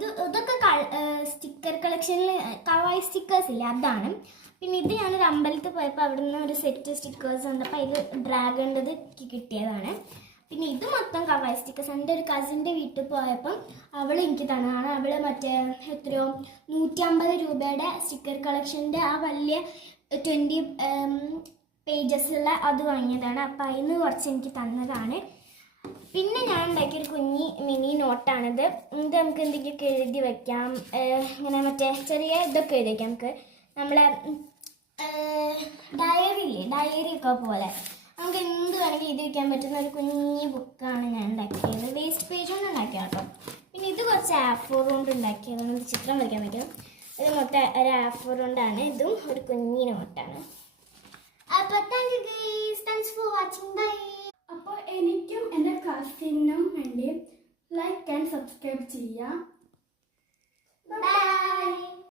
ഇതൊക്കെ sticker കളക്ഷനിൽ കവായി stickers ഇല്ലേ, അതാണ്. പിന്നെ ഇത് ഞാനൊരു അമ്പലത്തിൽ പോയപ്പോൾ അവിടെ നിന്ന് ഒരു സെറ്റ് സ്റ്റിക്കേഴ്സ് കണ്ടപ്പോൾ അതിൽ ഡ്രാഗണിൻ്റെത് കിട്ടിയതാണ്. പിന്നെ ഇത് മൊത്തം കവായി സ്റ്റിക്കേഴ്സ്. എൻ്റെ ഒരു കസിൻ്റെ വീട്ടിൽ പോയപ്പം അവൾ എനിക്ക് തന്നതാണ്. അവൾ മറ്റേ എത്രയോ 150 രൂപയുടെ സ്റ്റിക്കർ കളക്ഷൻ്റെ ആ വലിയ 20 പേജസുള്ള അത് വാങ്ങിയതാണ്. അപ്പം അതിന് കുറച്ച് എനിക്ക് തന്നതാണ്. പിന്നെ ഞാൻ ഉണ്ടാക്കിയൊരു കുഞ്ഞി മിനി നോട്ടാണിത്. ഇത് നമുക്ക് എന്തെങ്കിലുമൊക്കെ എഴുതി വയ്ക്കാം. ഇങ്ങനെ മറ്റേ ചെറിയ ഇതൊക്കെ എഴുതി വയ്ക്കാം. നമുക്ക് നമ്മളെ ഡയറിയൊക്കെ പോലെ നമുക്ക് എന്ത് വേണമെങ്കിൽ എഴുതി വയ്ക്കാൻ പറ്റുന്ന ഒരു കുഞ്ഞി ബുക്കാണ് ഞാൻ ഉണ്ടാക്കിയത്. വേസ്റ്റ് പേജ് കൊണ്ട് ഉണ്ടാക്കിയ കേട്ടോ. പിന്നെ ഇത് കുറച്ച് A4 കൊണ്ട് ഉണ്ടാക്കിയതാണ്. ചിത്രം വയ്ക്കാൻ പറ്റും. ഇത് മൊത്തം ഒരു A4 കൊണ്ടാണ്. ഇതും ഒരു കുഞ്ഞി നോട്ടാണ്. അപ്പോൾ thank you guys, thanks for watching, bye. അപ്പോൾ എനിക്കും എൻ്റെ കസിനും വേണ്ടി ലൈക്ക് ആൻഡ് സബ്സ്ക്രൈബ് ചെയ്യാം. ബൈ.